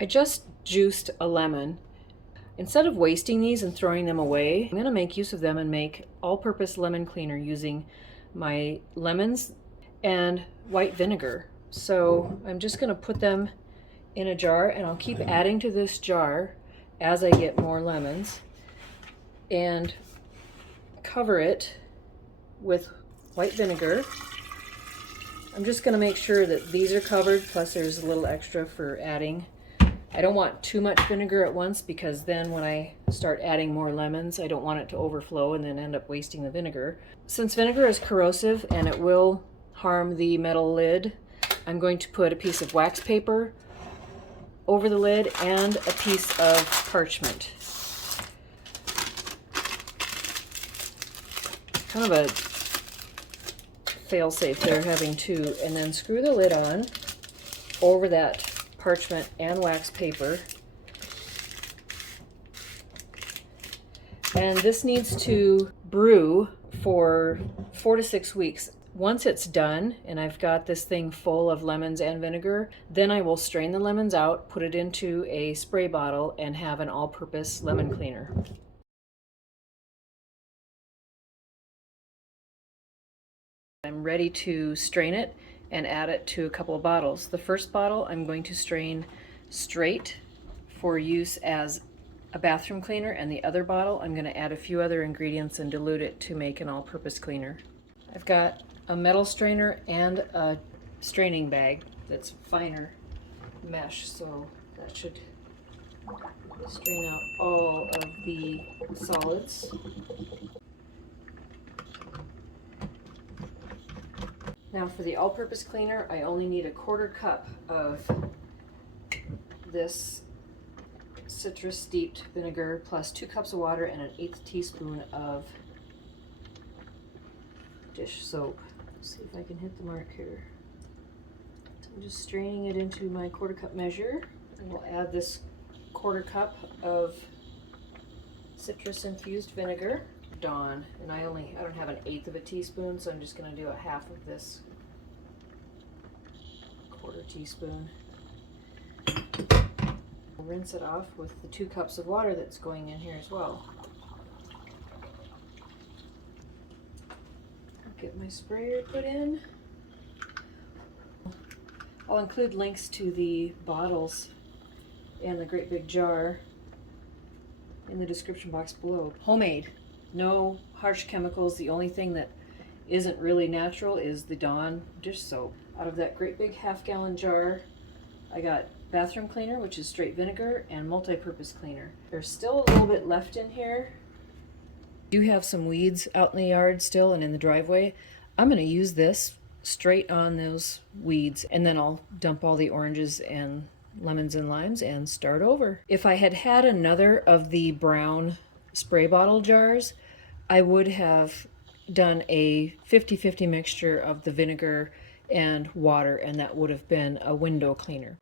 I just juiced a lemon. Instead of wasting these and throwing them away, I'm going to make use of them and make all-purpose lemon cleaner using my lemons and white vinegar. So I'm just going to put them in a jar, and I'll keep adding to this jar as I get more lemons, and cover it with white vinegar. I'm just going to make sure that these are covered, plus there's a little extra for adding. I don't want too much vinegar at once, because then when I start adding more lemons, I don't want it to overflow and then end up wasting the vinegar. Since vinegar is corrosive and it will harm the metal lid, I'm going to put a piece of wax paper over the lid and a piece of parchment. Kind of a fail-safe there, having two, and then screw the lid on over that parchment and wax paper. And this needs to brew for 4 to 6 weeks. Once it's done and I've got this thing full of lemons and vinegar, then I will strain the lemons out, put it into a spray bottle, and have an all-purpose lemon cleaner. I'm ready to strain it and add it to a couple of bottles. The first bottle I'm going to strain straight for use as a bathroom cleaner, and the other bottle I'm going to add a few other ingredients and dilute it to make an all-purpose cleaner. I've got a metal strainer and a straining bag that's finer mesh, so that should strain out all of the solids. Now for the all-purpose cleaner, I only need a 1/4 cup of this citrus steeped vinegar, plus 2 cups of water and an 1/8 teaspoon of dish soap. Let's see if I can hit the mark here. So I'm just straining it into my 1/4 cup measure, and we'll add this 1/4 cup of citrus infused vinegar. Dawn, and I don't have an 1/8 of a teaspoon, so I'm just going to do a 1/2 of this 1/4 teaspoon. I'll rinse it off with the 2 cups of water that's going in here as well. I'll get my sprayer put in. I'll include links to the bottles and the great big jar in the description box below. Homemade. No harsh chemicals. The only thing that isn't really natural is the Dawn dish soap. Out of that great big 1/2 gallon jar, I got bathroom cleaner, which is straight vinegar, and multi-purpose cleaner. There's still a little bit left in here. I do have some weeds out in the yard still and in the driveway. I'm going to use this straight on those weeds, and then I'll dump all the oranges and lemons and limes and start over. If I had had another of the brown spray bottle jars, I would have done a 50-50 mixture of the vinegar and water, and that would have been a window cleaner.